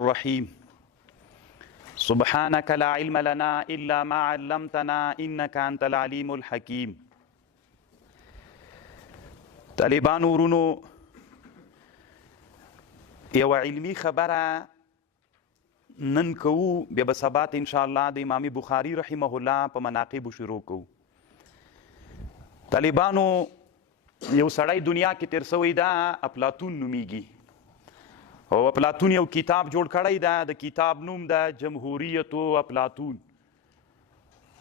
الرحيم سبحانك لا علم لنا إلا ما علمتنا إنك أنت العليم الحكيم. طالبان ورونو یو علمی خبره نن کوو بیا به سبات ان شاء الله د امام بخاری رحمه الله په مناقب شروع کوو. طالبانو یو سړی دنیا کې تیر سوی دا افلاطون نومیږي او افلاطون یو کتاب جوړ کړی دا د کتاب نوم دا جمهوریت افلاطون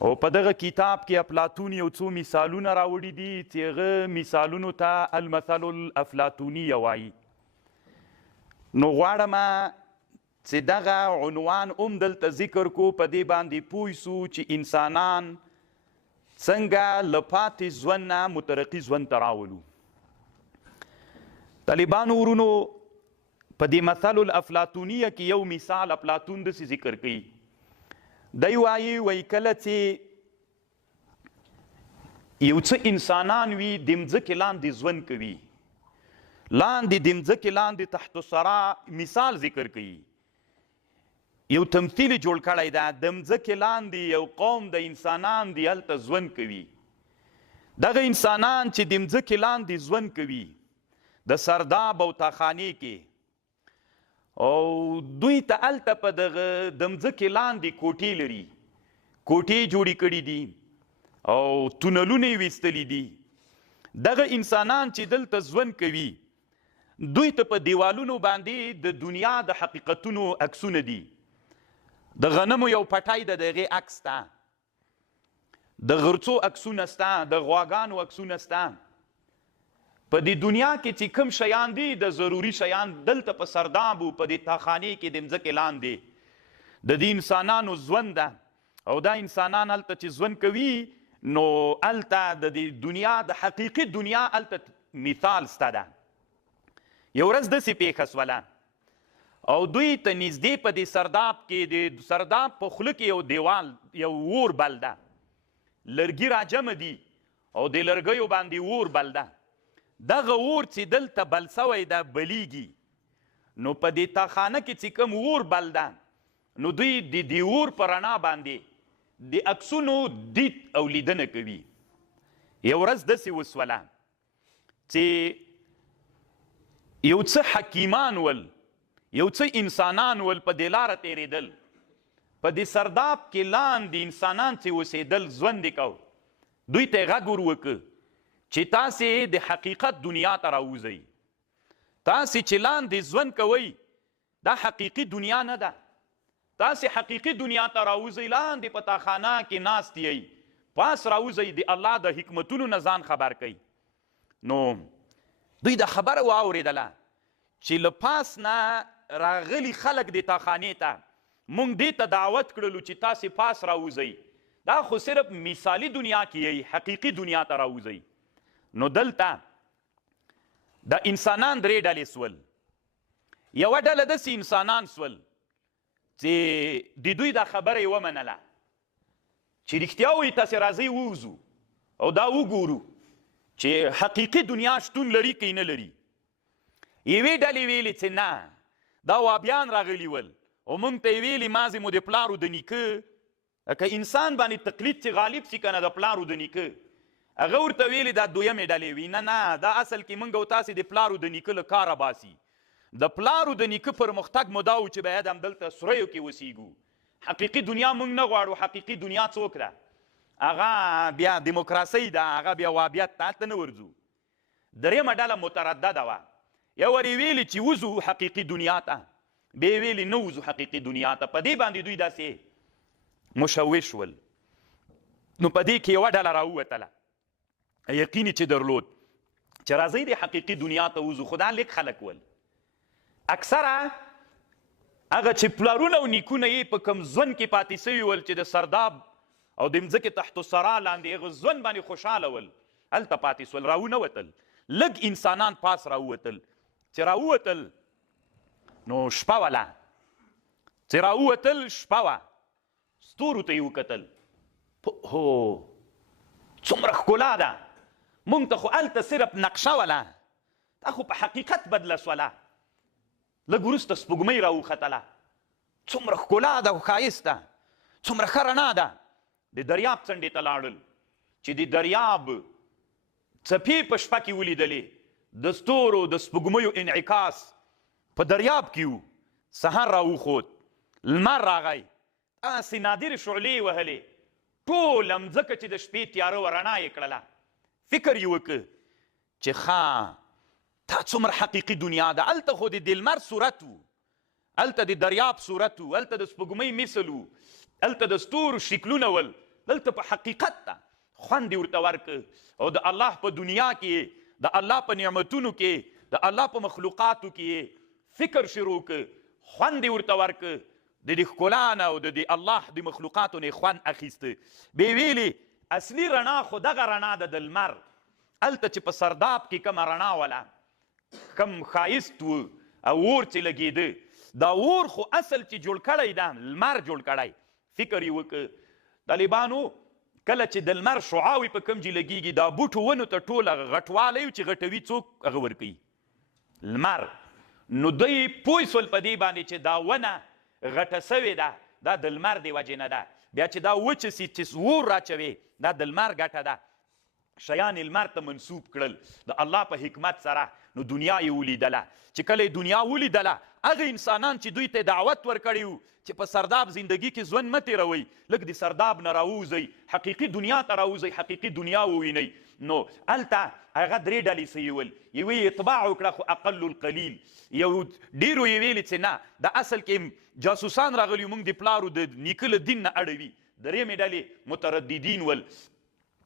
او په دغه کتاب کې افلاطون یو څو مثالونه راوړي دي چې هغه مثالونو ته المثل الافلاطوني وایي. نو غواړم چې دغه عنوان دلته ذکر کو په دې باندې پوه سو چې انسانان څنګه له پاتې ژوند نه مترقي ژوند ته راولو. طالبانو ورونو په دې مثل الافلاطونیه کې یو مثال افلاطون داسې ذکر کوي. دی وایي کله چې یو څه انسانان وي د مځکې لاندې ژوند کوي، لاندې د مځکې لاندې تحت الثرا مثال ذکر کوي، یو تمثیل جوړ کړی ده د مځکې لاندې یو قوم د انسانان دی هلته ژوند کوي. دغه انسانان چې د مځکې لاندې ژوند کوي د سرداب او تاخانې کې او دوی ته هلته په دغه د مځکې لاندې کوټې لري، کوټې جوړې کړي دي او تونلونه یې ویستلي دي. دغه انسانان چې دلته ژوند کوي دوی ته په دیوالونو باندې د دنیا د حقیقتونو عکسونه دي. د غنمو یو پټی ده د هغې عکس ته، د غرڅو عکسونه شته، د غواګانو عکسونه شته. په دې دنیا کې چې کوم شیان دي د ضروري شیان دلته په سرداب په دې تاخانې کې د مځکې لاندې د دې انسانانو ژوند ده او دا انسانان هلته چې ژوند کوي نو هلته د دې دنیا د حقیقي دنیا هلته مثال شته ده. یو ورځ داسې پیښه شوله او دوی ته نږدې په دې سرداب کې د سرداب په خوله کې یو دیوال یو اور بل ده، لرګي راجمع دي او د لرګیو باندې اور بل ده. دغه اور چې دلته بل سوی ده بلیږي، نو په دې تاخانه کې چې کوم اور بل ده نو دوی د دې اور په رڼا باندې د عکسونو دید او لیدنه کوي. یو ورځ داسې وسوله چې یو څه حکیمان ول، یو څه انسانان ول په دې لاره تېرېدل، په دې سرداب کې لاندې انسانان چې اوسېدل ژوند یې کو. دوی ته یې غږ ور وکړه چې تاسې د حقیقت دنیا ته راوځئ، تاسې چې لاندې ژوند کوئ دا حقیقي دنیا نه ده، تاسې حقیقي دنیا ته راوځئ، لاندې په تاخانه کې ناست یئ، پاس راوځئ د الله د حکمتونو نه ځان خبر کوئ. نو دوی د خبره واورېدله چې له پاس نه راغلي خلک د تاخانې ته موږ دې ته دعوت کړلو چې تاسې پاس راوځئ، دا خو صرف مثالي دنیا کې یئ، حقیقي دنیا ته راوځئ. نو دلته د انسانان درې ډلې سول. یوه ډله داسې انسانان سول چې د دوی دا خبره یې ومنله چې رښتیا وایي تاسې راځئ ووځو او دا وګورو چې حقیقي دنیا شتون لري که نه لري. یوې ډلې ویلې چې نه دا وابیان راغلي ول او موږ ته یې ویلي مازې مو د پلارو د نیکه که انسان باندې تقلید چې غالب شي که نه د پلارو د نیکه، هغه ورته ویلي دا دویمې ډلې وي نه دا اصل کې موږ او تاسې د پلارو د نیکه له کاره باسي. د پلارو د نیکه پرمختګ مو دا و چې باید همدلته سوریو کې اوسیږو. حقیقي دنیا موږ نه غواړو. حقیقي دنیا څوک ده؟ هغه بیا دیموکراسۍ ده، هغه بیا وابیت ته هلته نه ورځو. درېیمه ډله متردده وه، یو ور یې ویلي چې وځو حقیقي دنیا ته، بیا یې ویلي نه وځو حقیقي دنیا ته. په دې باندې دوی داسې مشوش ول. نو په دې کې یوه ډله راووتله، یقیني چې درلود چې راځئ د حقیقي دنیا ته وځو، خو دا لږ خلک ول. اکثره هغه چې پلارونه او نیکونه یې په کوم ژوند کې پاتې سوي ول چې د سرداب او د مځکې تحت الثرا لاندې هغه ژوند باندې خوشحاله ول، هلته پاتې سول، راونه وتل. لږ انسانان پاس راووتل. چې راووتل نو شپه وله، چې راووتل شپه وه، ستورو ته یې وکتل، هو څومره ښکلا ده، مونږ ته خو هلته صرف نقشه وله، دا خو په حقیقت بدله سوله. لږ وروسته سپوږمۍ راوختله، څومره ښکلا ده او ښایست ده، څومره ښه رڼا ده. د دریاب څنډې ته لاړل چې د دریاب څپې په شپه کې ولیدلې، د ستورو د سپوږمیو انعکاس په دریاب کې و. سهار راوخوت، لمر راغی، هسې نادرې شعلې وهلې، ټوله مځکه چې د شپې تیاره وه رڼا یې کړله. فکر یې وکړه چې ښه دا څومره حقیقي دنیا ده. هلته خو د لمر صورت و، هلته د دریاب صورت و، هلته د سپوږمۍ مثل و، هلته د ستورو شکلونه ول، دلته په حقیقت ته خوند یې ورته ورکړه. او د الله په دنیا کې، د الله په نعمتونو کې، د الله په مخلوقاتو کې فکر شروع کړه، خوند یې ورته ورکړه، د دې ښکلا نه او د دې الله د مخلوقاتو نه یې خوند اخیسته. بې ویلې اصلي رڼا خو دغه رڼا ده د لمر. هلته چې په سرداب کې کومه رڼا وله، کم ښایست و او اور چې لګېده، دا اور خو اصل چې جوړ کړی ده لمر جوړ کړی. فکر یې وکړه طالبانو کله چې د لمر شعاوې په کم ځای لګېږي، دا بوټو ونو ته ټوله غټوالی چې غټوي څوک هغه ورکوي لمر. نو دوی پوه سول په دې باندې چې دا ونه غټه سوې ده دا د لمر د وجې نه ده، بیا چې دا وچه سي چې اور راچوي دا د لمر ګټه ده. شیان لمر ته منسوب کړل د الله په حکمت سره. نو دنیا یې ولیدله. چې کله یې دنیا ولیدله، هغه انسانان چې دوی ته دعوت ورکړی و چې په سرداب زندگی کې ژوند مه تېروئ، لږ د سرداب نه راووځئ، حقیقي دنیا ته راوځئ، حقیقي دنیا ووینئ. نو هلته هغه درې ډلې سیول. یوې اتباع وکړه خو اقل القلیل، یو ډېرو یې ویلې چې نه د اصل کې جاسوسان راغلي موږ د پلارو د نیکه له دین نه اړوي. درېیمې ډلې مترددین ول.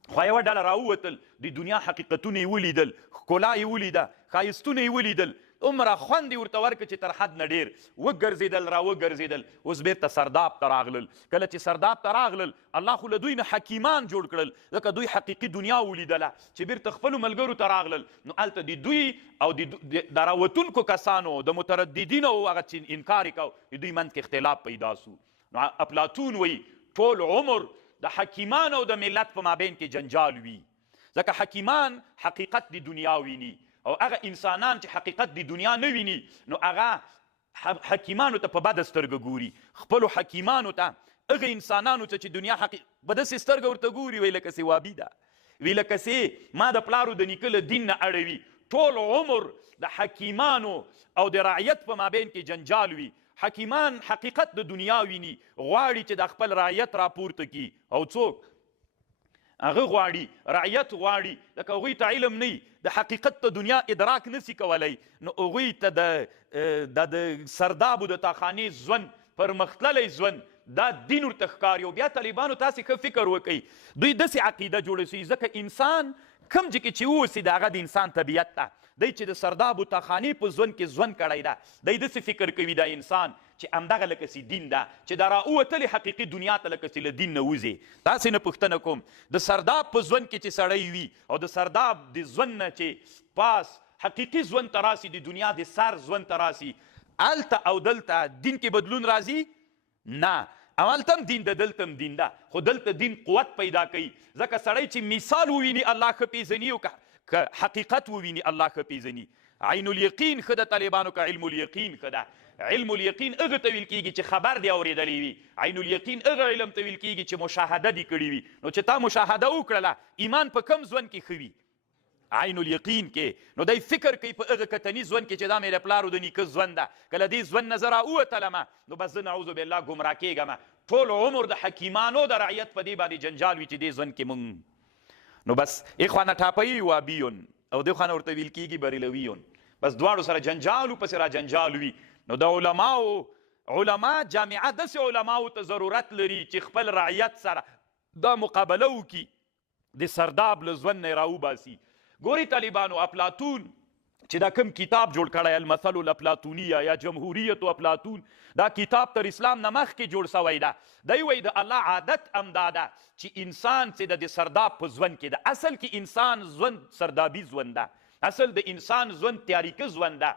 خو یوه ډله راووتل، د دنیا حقیقتونه یې ولیدل، ښکلا یې ولیده، ښایستونه یې ولیدل، عمره خوند یې ورته ورکړه چې تر حد نه ډېر وګرځېدل راوګرځېدل. اوس بېرته سرداب ته راغلل. کله چې سرداب ته راغلل، الله خو له دوی نه حکیمان جوړ کړل، ځکه دوی حقیقي دنیا ولیدله. چې بېرته خپلو ملګرو ته راغلل، نو هلته د دوی او د راوتونکو کسانو د مترددینو هغه چې انکار یې کو، د دوی منځ کې اختلاف پیدا سو. نو افلاطون وایي ټول عمر د حکیمان او د ملت په مابین کې جنجال وي، ځکه حکیمان حقیقت د دنیا ویني او هغه انسانان چې حقیقت د دنیا نه ویني نو هغه حکیمانو ته په بده سترګه ګوري. خپلو حکیمانو ته، هغه انسانانو ته چې دنیا په داسې سترګه ورته ګوري، وایي لکه سې وابي ده، وایي لکه سې ما د پلارو د نیکه له دین نه اړوي. ټول عمر د حکیمانو او د رعیت په مابین کې جنجال وي. حکیمان حقیقت د دنیا ویني، غواړي چې د خپل رعیت راپورته کړي، او څوک هغه غواړي رعیت غواړي لکه هغوی ته علم نه د حقیقت د دنیا ادراک نسی کولی، نو هغوی ته د سردابو د تاخانې ژوند پرمختللی ژوند دا دین ورته ښکاري. او بیا طالبانو تاسې ښه فکر وکئ، دوی داسې عقیده جوړه سوي ځکه انسان کم ځای کې چې واوسي د هغه د انسان طبیعت ده. دی چې د سردابو تاخانې په ژوند کې ژوند کړی ده، دی داسې فکر کوي دا انسان چې همدغه لکه سي دین ده، چې دا راووتلې حقیقي دنیا ته لکه سي له دین نه وځې. تاسې نه پوښتنه کوم د سرداب په ژوند کې چې سړی وي او د سرداب د ژوند نه چې پاس حقیقي ژوند ته راسي، د دنیا د سر ژوند ته راسي، هلته او دلته دین کې بدلون راځي؟ نه، هلته هم دین ده، دلته هم دین ده، خو دلته دین قوت پیدا کوي. ځکه سړی چې مثال وویني الله ښه پېژني، او که حقیقت وویني الله ښه پېژني. عین الیقین ښه ده طالبانو، که علم الیقین ښه ده؟ علم الیقین هغه ته ویل کېږي چې خبر دی اورېدلی وي. عین الیقین هغه علم ته ویل کېږي چې مشاهده دې کړي وي. نو چې تا مشاهده وکړله، ایمان په کم ژوند کې ښه وي؟ عین الیقین کې. نو دی فکر کوي په هغه کتني ژوند کې چې دا مې د پلارو د نیکه ژوند ده، کله دې ژوند نه زه راووتلمه نو بس زه نعوذ بالله ګمراه کېږم. ټول عمر د حکیمانو د رعیت په دې باندې جنجال وي چې دې ژوند کې مونږ نو بس اخوانه ټاپوي وابیون او دې خانه ورته ویل کېږي بریلویون، بس دواړو سره جنجال پسې را جنجال وي. نو د علما جامعه داسې علماو ته ضرورت لري چې خپل رعیت سره دا مقابله وکړي، د سرداب له ژوند نه یې راوباسي. ګوري طالبانو، افلاطون چې دا کوم کتاب جوړ کړی المثل الافلاطونیه یا جمهوریت افلاطون، دا کتاب تر اسلام نه مخکې جوړ سوی ده. دی وایي د الله عادت همدا ده چې انسان چې د سرداب په ژوند کې ده، اصل کې انسان ژوند سردابي ژوند ده، اصل د انسان ژوند تیاریکه ژوند ده.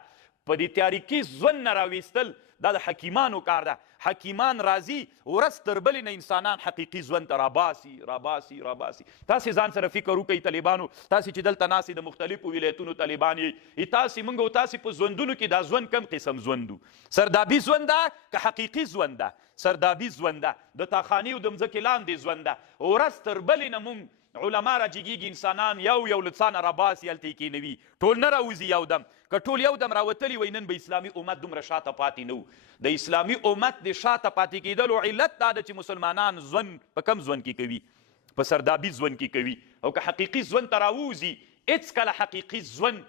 په دې تاریکي ژوند نه راویستل دا د حکیمانو کار ده. حکیمان راځي ورځ تر بلې نه انسانان حقیقي ژوند ته راباسي. تاسې ځان سره فکر وکئ طالبانو، تاسې چې دلته ناستې د مختلفو ولایتونو طالبان یې، تاسې موږ او تاسې په ژوندونو کې دا ژوند کم قسم ژوند و؟ سردابي ژوند ده که حقیقي ژوند ده؟ سردابي ژوند ده، د تاخاني او د مځکې لاندې ژوند ده. ورځ تر بلې نه موږ علما راجګېږي، انسانان یو له څانه راباسي، هلته یې کېنوي، ټول نه راوځي یو دم. که ټول یو دم راوتلي وای نن به اسلامي امت دومره شاته پاتې نه و. د اسلامي امت د شاته پاتې کېدلو علت دا ده چې مسلمانان ژوند په کم ژوند کې کوي؟ په سردابي ژوند کې کوي. او که حقیقي ژوند ته راووځي، هېڅکله حقیقي ژوند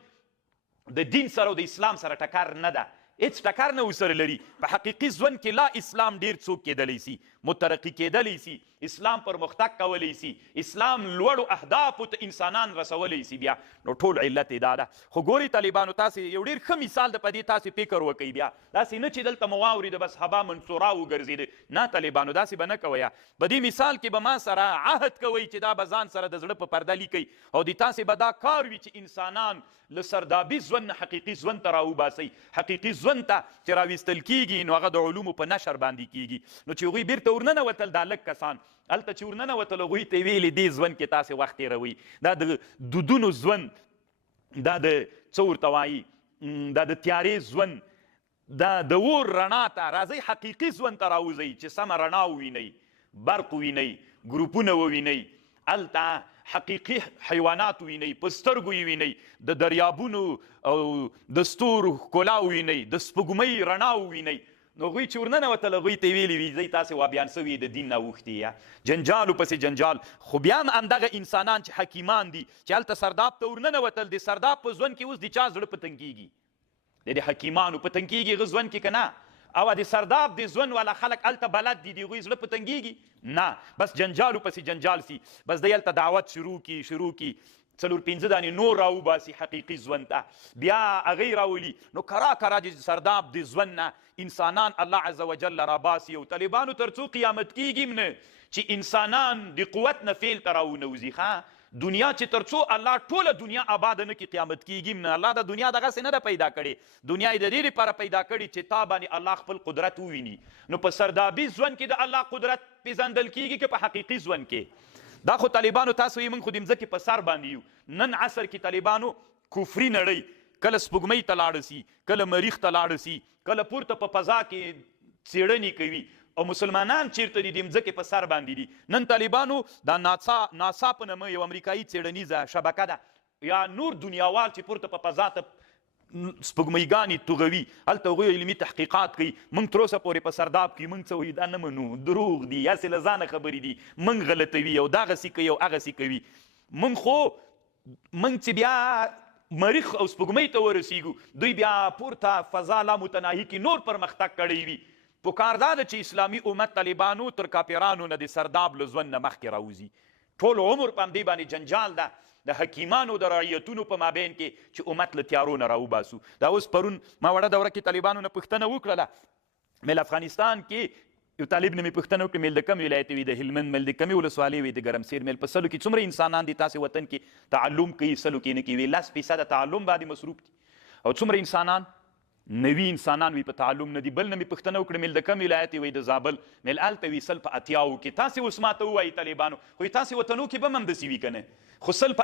د دین سره او د اسلام سره ټکر نه ده، هېڅ ټکر نه ورسره لري. په حقیقي ژوند کې لا اسلام ډېر څوک کېدلی سي، مترقي کېدلی سي، اسلام پرمختګ کولی سي، اسلام لوړو اهدافو ته انسانان رسولی سي. بیا نو ټول علت یې دا ده. خو ګورئ طالبانو، تاسې یو ډېر ښه مثال ده په دې، تاسې فکر وکئ. بیا داسې نه چې دلته مو واورېده بس هبا منصوره وګرځېده. نه طالبانو، داسې به نه کوئ. په دې مثال کې به ما سره عهد کوئ چې دا به ځان سره د زړه په پرده لیکئ، او د تاسې به دا کار وي چې انسانان له سردابي ژوند نه حقیقي ژوند ته راوباسئ. حقیقي ژوند ته چې راویستل کېږي نو هغه د علومو په نشر باندې کېږي. نو چې هغوی بیرته ورننوتل، دا لږ کسان هلته چې ورننوتل، هغوی ته یې ویلې دې ژوند کې تاسې وخت تېروئ، دا د دودونو ژوند، دا د څه ورته وایي، دا د تیارې ژوند، دا د اور رڼا ته راځئ، حقیقي ژوند ته راوځئ چې سمه رڼا ووینئ، برق ووینئ، ګروپونه ووینئ، هلته حقیقي حیوانات ووینئ، په سترګو یې ووینئ، د دریابونو او د ستورو ښکلا ووینئ، د سپوږمۍ رڼا ووینئ. نو هغوی چې ورننوتل، هغوی ته یې ویلي وي ځئ تاسې وابیان سوي د دین نه اوښتي یا جنجالو پسې جنجال. خو بیا هم همدغه انسانان چې حکیمان دي چې هلته سرداب ته ورننوتل، د سرداب په ژوند کې اوس د چا زړه په تنګېږي؟ د حکیمانو په تنګېږي هغه ژوند کې که نه؟ او د سرداب د ژوند والا خلک هلته بلد دي، د هغوی زړه په تنګېږي؟ نه، بس جنجالو پسې جنجال سي. بس دی هلته دعوت شروع کی 4-5 دانې نور راوباسي حقیقي ژوند ته، بیا هغوی راولي. نو کرا د سرداب د ژوند نه انسانان الله عز وجل راباسي. او طالبانو تر څو قیامت کېږي هم نه چې انسانان د قوت نه فعل ته راونوځي. دنیا چې تر څو الله ټوله دنیا آباده نه کړي، قیامت کېږي هم نه. الله د دنیا دغسې نه ده پیدا کړې، دنیا یې د دې لپاره پیدا کړې چې تا باندې الله خپل قدرت وویني. نو په سردابي ژوند کې د الله قدرت پېژندل کېږي که په حقیقي ژوند کې؟ دا خو طالبانو تاسو یې موږ خو د مځکې په سر باندې یو. نن عصر کې طالبانو کفري نړۍ کله سپوږمۍ ته لاړه سي، کله مریخ ته لاړه سي، کله پورته په فضا کې څېړنې کوي، او مسلمانان چیرته دي؟ د مځکې په سر باندې دي. نن طالبانو دا ناسا په نامه یو امریکایي څېړنیزه شبکه ده یا نور دنیاوال چې پورته په فضا ته سپوږمۍ توغوي، هلته هغوی علمي تحقیقات کوي. موږ تر اوسه پورې په سرداب کې موږ څه وایي دا نه منو، دروغ دي، هسې له ځانه خبرې دي، موږ غلطوي او دغسې کوي او هغسې کوي. موږ چې بیا مریخ او سپوږمۍ ته ورسیږو، دوی بیا پورته فضا لا متناهي کې نور پرمختګ کړی وي. پکار دا ده چې اسلامي امت طالبانو تر کافرانو نه د سرداب له ژوند نه مخکې راوځي. ټول عمر په همدې باندې جنجال ده د حکیمانو د رعیتونو په مابین کې چې امت له تیارو نه راوباسو. دا اوس پرون ما وړه دوره کې طالبانو نه پوښتنه وکړله، میل افغانستان کې یو طالب نه مې پوښتنه وکړه، میل د کم ولایت وي؟ د هلمند میل د کمې ولسوالۍ وي؟ د ګرمسیر میل. په سلو کې څومره انسانان دي تاسې وطن کې تعلم کوي؟ سلو کې نه کوي. 10% تعلم باندې مصروف دي. او څومره انسانان نوي انسانان وي په تعلم نه دي. بل نه مې پوښتنه وکړه، میل د کم ولایت وي؟ د زابل میل. هلته وي 100 کې. تاسې اوس ماته ووایي طالبانو، خو تاسې وطنو کې به هم همداسې وي که نه؟ خو 100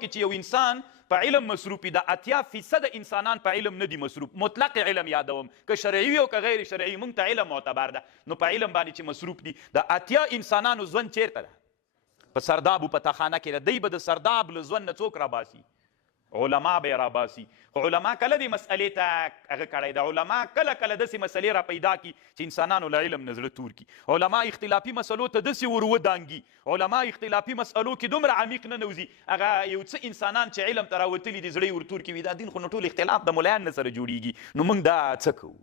کې چې یو انسان په علم مصروف وي، د 80% انسانان په علم نه دي مصروف. مطلق علم یادوم، که شرعي وي او که غیر شرعي، موږ ته علم معتبر ده. نو په علم باندې چې مصروف دي، د 80 انسانانو ژوند چیرته ده؟ په سرداب او په تاخانه کې ده. دی به د سرداب له ژوند نه څوک راباسي؟ علما به یې راباسي. خو علما کله دې مسئلې ته هغه کړی ده؟ علما کله داسې مسئلې را پیدا کړي چې انسانانو له علم نه زړه تور کړي. علما اختلافي مسلو ته داسې ورودانګي، علما اختلافي مسئلو کې دومره عمیق نه نوځي. هغه یو څه انسانان چې علم ته راوتلي دي زړه یې ورتور کړي، دا دین خو نو ټول اختلاف د ملایانو سره جوړیږي. نو موږ دا څه کوو؟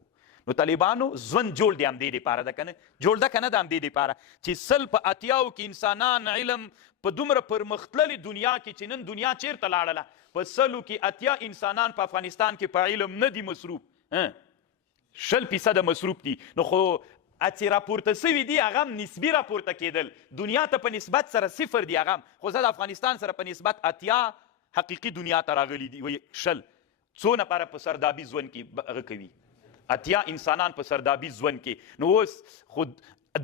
نو طالبانو ژوند جوړ دی همدې دپاره ده که نه؟ جوړ ده که نه د همدې دپاره چې 100 کې انسانان علم په دومره پرمختللې دنیا کې چې نن دنیا چیرته لاړله، په 100 کې 80 انسانان په افغانستان کې په علم نه دي مصروف، 0% مصروف دي. نو خو چې راپورته سوي دي هغه هم نسبي راپورته کېدل، دنیا ته په نسبت سره 0 دي. هغه خو زه د افغانستان سره په نسبت 80 حقیقي دنیا ته راغلي دي، 0 څو نفره په سردابي ژوند کې هغه کوي 80 انسانان په سردابي ژوند کې نو اوس خود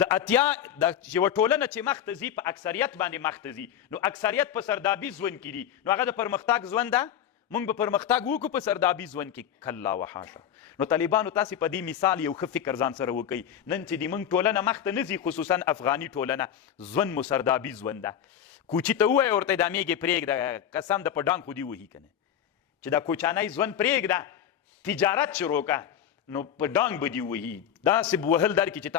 د 80 د یوه ټولنه چې مخته ځي په اکثریت باندې مخته ځي نو اکثریت په سردابي ژوند کې دي نو هغه د پرمختګ ژوند ده موږ به پرمختګ وکړو په سردابي ژوند کې کلا وحاشه نو طالبانو تاسې په دې مثال یو ښه فکر ځان سره وکئ نن چې د موږ ټولنه مخته نه ځي خصوصا افغاني ټولنه ژوند مو سردابي ژوند ده کوچي ته ووایه ورته دا میږې پرېږده قسم د په ډانګ خو دې وهي که نه چې دا کوچانی ژوند پرېږده تجارت شروع که نو په ډانګ به دې وهي داسې وهل درکړي چې